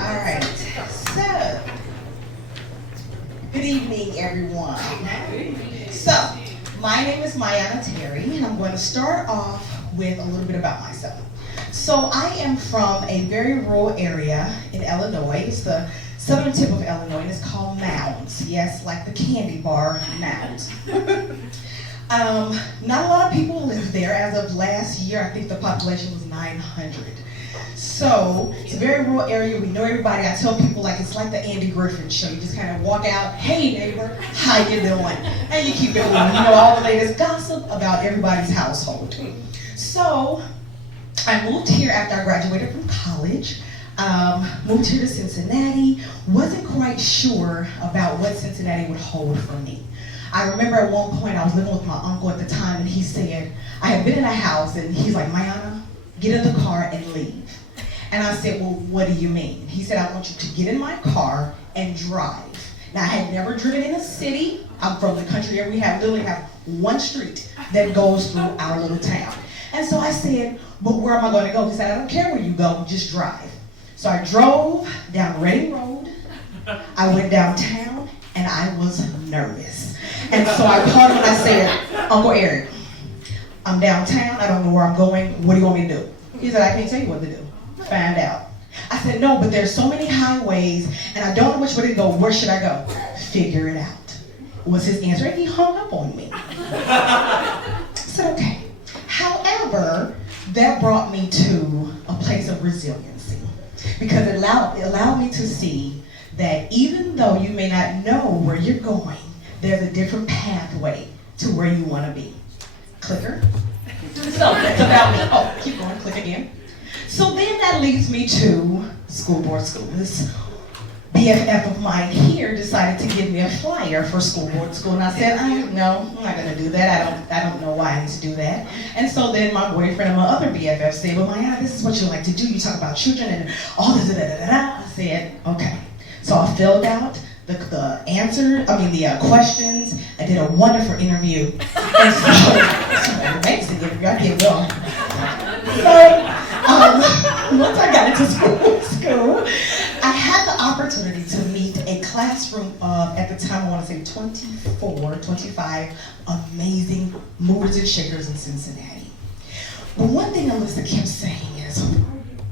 All right, so good evening, everyone. So, my name is Miyohnna Terry, and I'm going to start off with a little bit about myself. So, I am from a very rural area in Illinois. It's the southern tip of Illinois, and it's called Mounds. Yes, like the candy bar Mounds. Not a lot of people live there. As of last year, I think the population was 900. So it's a very rural area. We know everybody. I tell people like it's like the Andy Griffin show. You just kind of walk out, hey neighbor, how you doing? And you keep it moving. You know all the latest gossip about everybody's household. So I moved here after I graduated from college. Moved here to Cincinnati. Wasn't quite sure about what Cincinnati would hold for me. I remember at one point I was living with my uncle at the time, and he said, I had been in a house, and he's like, Miyohnna, get in the car and leave. And I said, well, what do you mean? He said, I want you to get in my car and drive. Now, I had never driven in a city. I'm from the country, and we literally have one street that goes through our little town. And so I said, but where am I going to go? He said, I don't care where you go, just drive. So I drove down Reading Road. I went downtown, and I was nervous. And so I called him and I said, Uncle Eric, I'm downtown, I don't know where I'm going, what do you want me to do? He said, I can't tell you what to do. Find out. I said, no, but there's so many highways, and I don't know which way to go. Where should I go? Figure it out, was his answer, and he hung up on me. I said, okay. However, that brought me to a place of resiliency, because it allowed me to see that even though you may not know where you're going, there's a different pathway to where you want to be. Clicker. So that's about me. Oh, keep going, click again. So then that leads me to school board school. This BFF of mine here decided to give me a flyer for school board school, and I said, no, I'm not gonna do that. I don't know why I need to do that. And so then my boyfriend and my other BFF said, well, Miyohnna, this is what you like to do. You talk about children and all this, I said, okay. So I filled out the questions. I did a wonderful interview. And so, it's an amazing interview, I did well. So, once I got into school, I had the opportunity to meet a classroom of, at the time, I want to say 24, 25 amazing movers and shakers in Cincinnati. But one thing Alyssa kept saying is,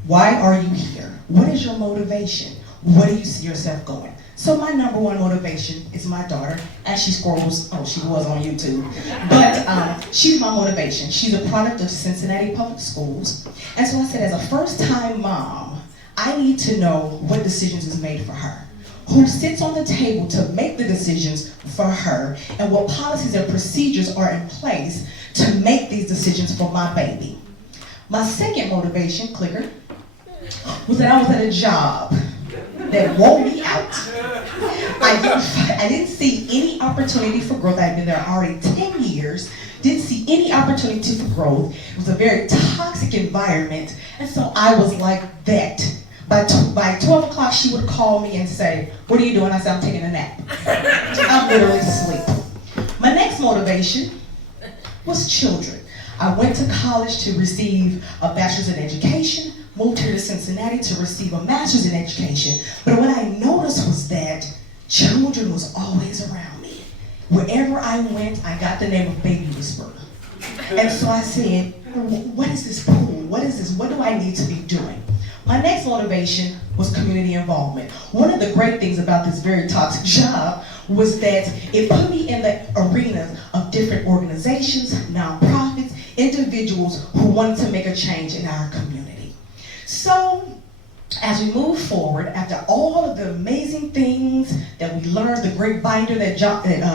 why are you here? What is your motivation? Where do you see yourself going? So my number one motivation is my daughter, as she scrolls, she was on YouTube, but she's my motivation. She's a product of Cincinnati Public Schools. And so I said, as a first-time mom, I need to know what decisions is made for her, who sits on the table to make the decisions for her, and what policies and procedures are in place to make these decisions for my baby. My second motivation, clicker, was that I was at a job that wore me out. I didn't see any opportunity for growth. I had been there already 10 years, didn't see any opportunity for growth. It was a very toxic environment, and so I was like that. By 12 o'clock, she would call me and say, what are you doing? I said, I'm taking a nap. I'm literally asleep. My next motivation was children. I went to college to receive a bachelor's in education, moved here to Cincinnati to receive a master's in education. But what I noticed was that children was always around me. Wherever I went, I got the name of Baby Whisperer. And so I said, what is this pool? What is this? What do I need to be doing? My next motivation was community involvement. One of the great things about this very toxic job was that it put me in the arena of different organizations, nonprofits, individuals who wanted to make a change in our community. So, as we move forward, after all of the amazing things that we learned, the great binder that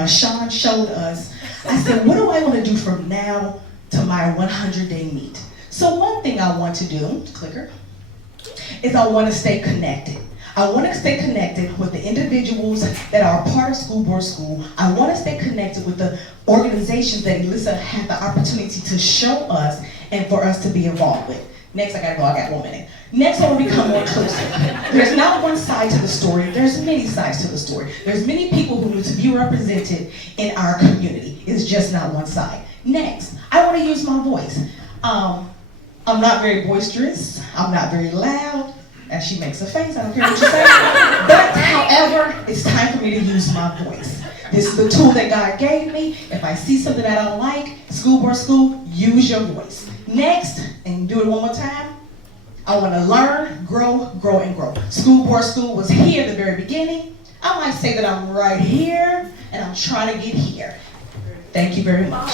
Sean showed us, I said, what do I want to do from now to my 100-day meet? So one thing I want to do, clicker, is I want to stay connected. I want to stay connected with the individuals that are part of School Board School. I want to stay connected with the organizations that Elissa had the opportunity to show us and for us to be involved with. Next, I got 1 minute. Next, I want to become more inclusive. There's not one side to the story, there's many sides to the story. There's many people who need to be represented in our community. It's just not one side. Next, I want to use my voice. I'm not very boisterous. I'm not very loud. And she makes a face, I don't care what you say. But however, it's time for me to use my voice. This is the tool that God gave me. If I see something I don't like, school board school, use your voice. Next, and do it one more time, I want to learn, grow, grow, and grow. School board school was here at the very beginning. I might say that I'm right here, and I'm trying to get here. Thank you very much.